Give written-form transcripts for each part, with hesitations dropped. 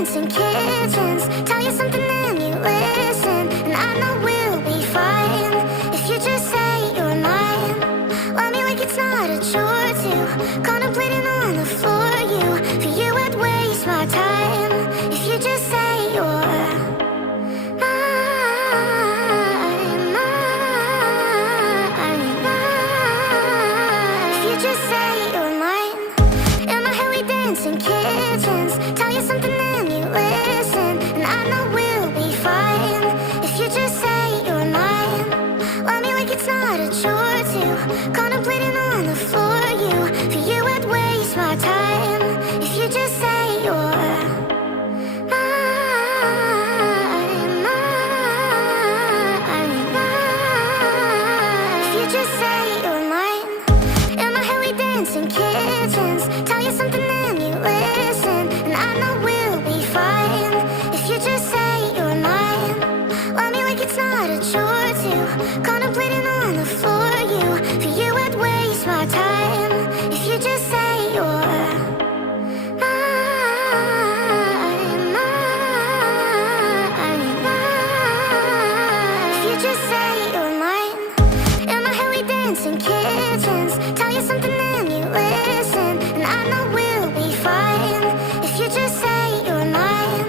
dancing kitchens, tell you something and you listen, and I know we'll be fine if you just say you're mine. Love me like it's not a chore to contemplating on the floor. For you I'd waste my time if you just say you're in kitchens, tell you something and you listen, and I know we'll be fine if you just say you're mine. Love me like it's not a chore to contemplating on the floor. For you I'd waste my time if you just say you're if you just say you're mine. In my head we dance in kitchens, tell you something and you listen, and I know we'll be fine if you just say you're mine. Love me like it's not a chore to contemplating on the floor. For you I'd waste my time if you just say you're if you just say you're mine. In my head we dance in kitchens, tell you something and you listen, and I know we'll be fine if you just say you're mine.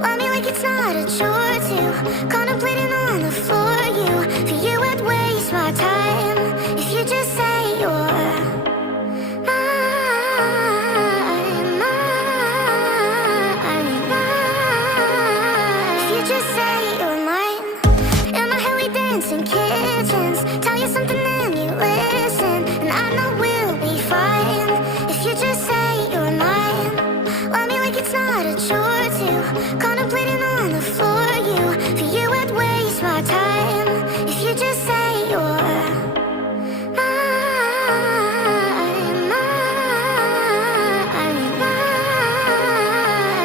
Love me like it's not a chore to contemplating on the floor. For you I'd waste my time if you just say you're if you just say you're mine. In my head we dance in kitchens, tell you something and you listen, and I know we'll be fine if you just say you're mine. Love me like it's not a chore to contemplating on the floor. For you I'd waste my time if you just say you're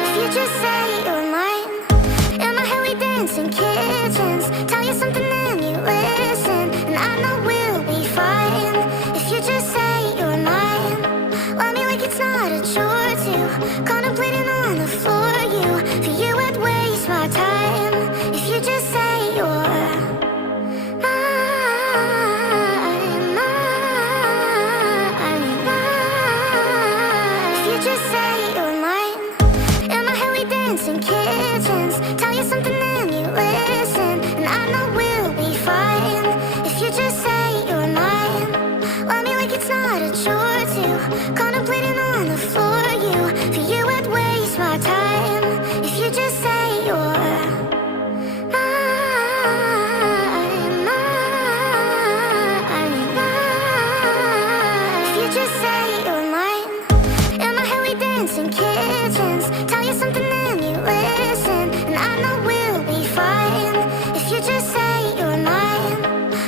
if you just say you're mine. In my head we dance in kitchens, tell you something and you listen, and I know we'll be fine if you just say you're mine. Love me like it's not a chore to contemplating on the floor. For you I'd waste my time if you just say you're if you just say you're mine. In my head we dance in kitchens, tell you something and you listen, and I know we'll be fine if you just say you're mine. Love me like it's not a chore to contemplating on the floor. For you I'd waste my time if you just say you're if you just say you're mine. In my head we dance in kitchens, tell you something and you listen, and I know we'll be fine if you just say you're mine.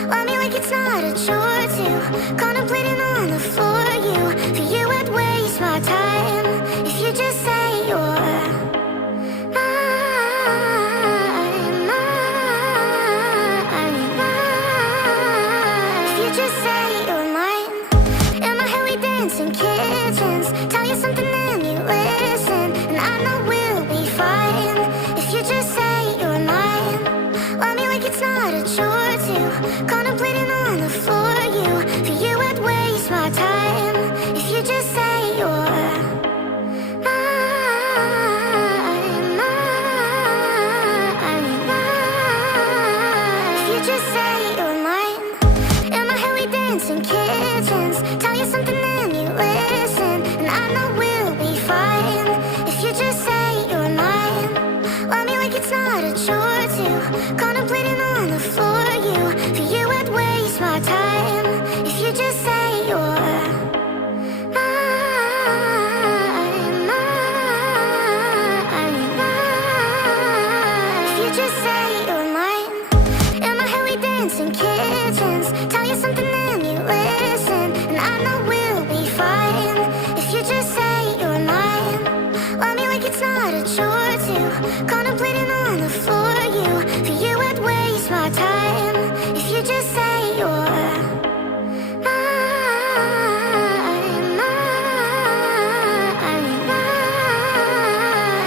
Love me like it's not a chore to contemplating on the floor. For you I'd waste my time if you just say you're if you just say you're mine. In my head we dance in kitchens, tell you something and you listen, and I know we'll be fine if you just say you're mine. Love me like it's not a chore to contemplating on the floor. For you I'd waste my time if you just say you're if you just say you're mine. In my head we dance in kitchens, tell you something and you listen, and I know we'll be fine if you just say you're mine. Love me like it's not a chore to contemplating on the floor. For you I'd waste my time if you just say you're if you just say you're mine. In my head we dance in kitchens, tell you something and you listen, and I know we'll be fine if you just say you're mine. Love me like it's not a chore to contemplating on the floor. For you I'd waste my time if you just say you're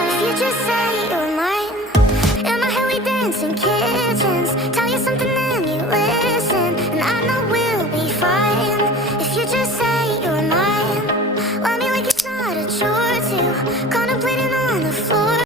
if you just say Contemplate